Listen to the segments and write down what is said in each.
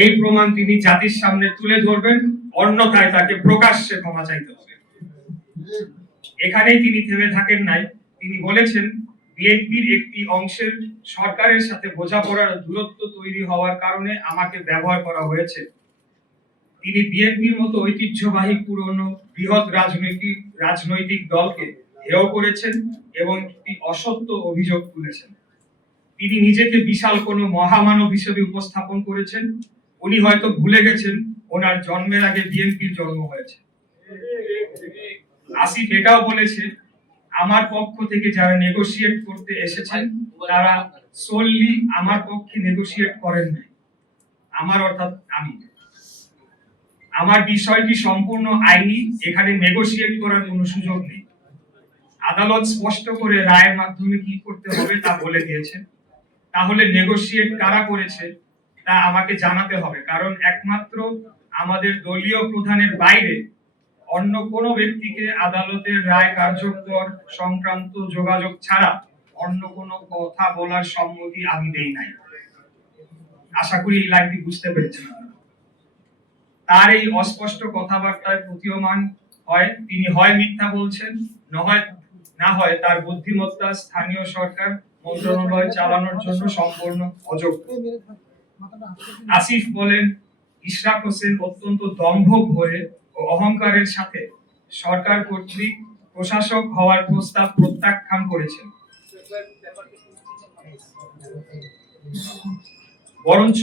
এই প্রমাণ তিনি জাতির সামনে তুলে ধরবেন, অন্যথায় তাকে প্রকাশ্যে ক্ষমা চাইতে হবে। এখানেই তিনি থেমে থাকেন নাই। তিনি বলেছেন, বিএনপির একটি অংশের সরকারের সাথে বোঝাপড়ার দূরত্ব তৈরি হওয়ার কারণে আমাকে ব্যবহার করা হয়েছে। তিনি বিএনপির মতো ঐতিহ্যবাহী পুরনো বৃহৎ রাজনৈতিক রাজনৈতিক দলকে হেয় করেছেন এবং একটি অসত্য অভিযোগ তুলেছেন। তিনি নিজেকে বিশাল কোনো মহামানব হিসেবে উপস্থাপন করেছেন। উনি হয়তো ভুলে গেছেন, ওনার জন্মের আগে বিএনপির জন্ম হয়েছে। আসিফ এটাও বলেছে, আমার পক্ষ থেকে যারা নেগোশিয়েট করতে এসেছেন, তারা সোললি আমার পক্ষে নেগোশিয়েট করেন নাই। আমার অর্থাৎ আমি। আমার বিষয়টি সম্পূর্ণ আইনি, এখানে নেগোশিয়েট করার কোনো সুযোগ নেই। আদালত স্পষ্ট করে রায়ের মাধ্যমে কি করতে হবে তা বলে দিয়েছে। তাহলে নেগোশিয়েট কারা করেছে? তা আমাকে জানাতে হবে। কারণ একমাত্র আমাদের দলীয় প্রধানের বাইরে অন্য কোনো ব্যক্তিকে আদালতের রায় কার্যকর সংক্রান্ত যোগাযোগ ছাড়া অন্য কোনো কথা বলার সম্মতি আমি দেই নাই। আশা করি এই লাইনটি বুঝতে পেরেছেন তার এই অস্পষ্ট কথাবার্তায় প্রতীয়মান হয়, তিনি হয় মিথ্যা বলছেন নয় না হয় তার বুদ্ধিমত্তা স্থানীয় সরকার মন্ত্রণালয় চালানোর জন্য সম্পূর্ণ অযোগ্য। আসিফ বলেন, ইশরাক হোসেন অত্যন্ত দম্ভ ভরে ও অহংকারের সাথে সরকার কর্তৃক প্রশাসক হওয়ার প্রস্তাব প্রত্যাখ্যান করেছেন। বরঞ্চ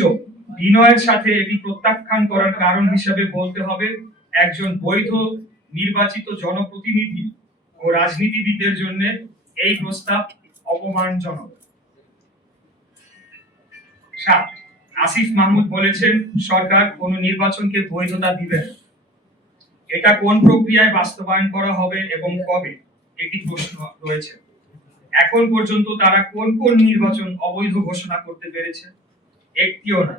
বিনয়ের সাথে এটি প্রত্যাখ্যান করার কারণ হিসেবে বলতে হবে, একজন বৈধ নির্বাচিত জনপ্রতিনিধি ও রাজনীতিবিদদের জন্য এই প্রস্তাব অপমানজনক। সাত। আসিফ মাহমুদ বলেছেন, সরকার কোন নির্বাচনকে বৈধতা দিবে এটা কোন প্রক্রিয়ায় বাস্তবায়ন করা হবে এবং কবে, এটি প্রশ্ন রয়েছে। এখন পর্যন্ত তারা কোন কোন নির্বাচন অবৈধ ঘোষণা করতে পেরেছে, একটিও না।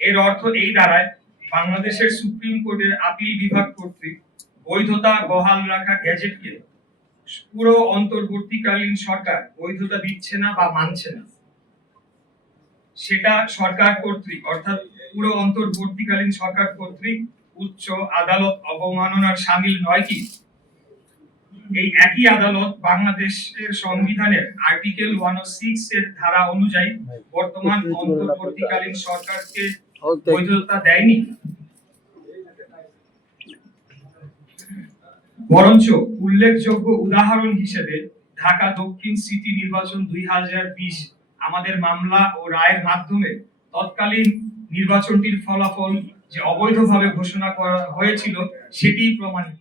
এর অর্থ এই দাঁড়ায়, বাংলাদেশের সুপ্রিম কোর্টের আপিল বিভাগ কর্তৃক বৈধতা বহাল রাখা গ্যাজেটকে পুরো অন্তর্বর্তীকালীন সরকার বৈধতা দিচ্ছে না বা মানছে না। সেটা সরকার কর্তৃক অর্থাৎ পুরো অন্তর্বর্তীকালীন সরকার কর্তৃক উচ্চ আদালত অবমাননার সামিল নয় কি? এই একই আদালত বাংলাদেশের সংবিধানের আর্টিকেল ওয়ান সিক্স এর ধারা অনুযায়ী বর্তমান অন্তর্বর্তীকালীন সরকারকে বৈধতা দেয়নি। বরঞ্চ উল্লেখযোগ্য উদাহরণ হিসেবে ঢাকা দক্ষিণ সিটি নির্বাচন দুই হাজার বিশ আমাদের মামলা ও রায়ের মাধ্যমে তৎকালীন নির্বাচনটির ফলাফল যে অবৈধভাবে ঘোষণা করা হয়েছিল সেটি প্রমাণিত।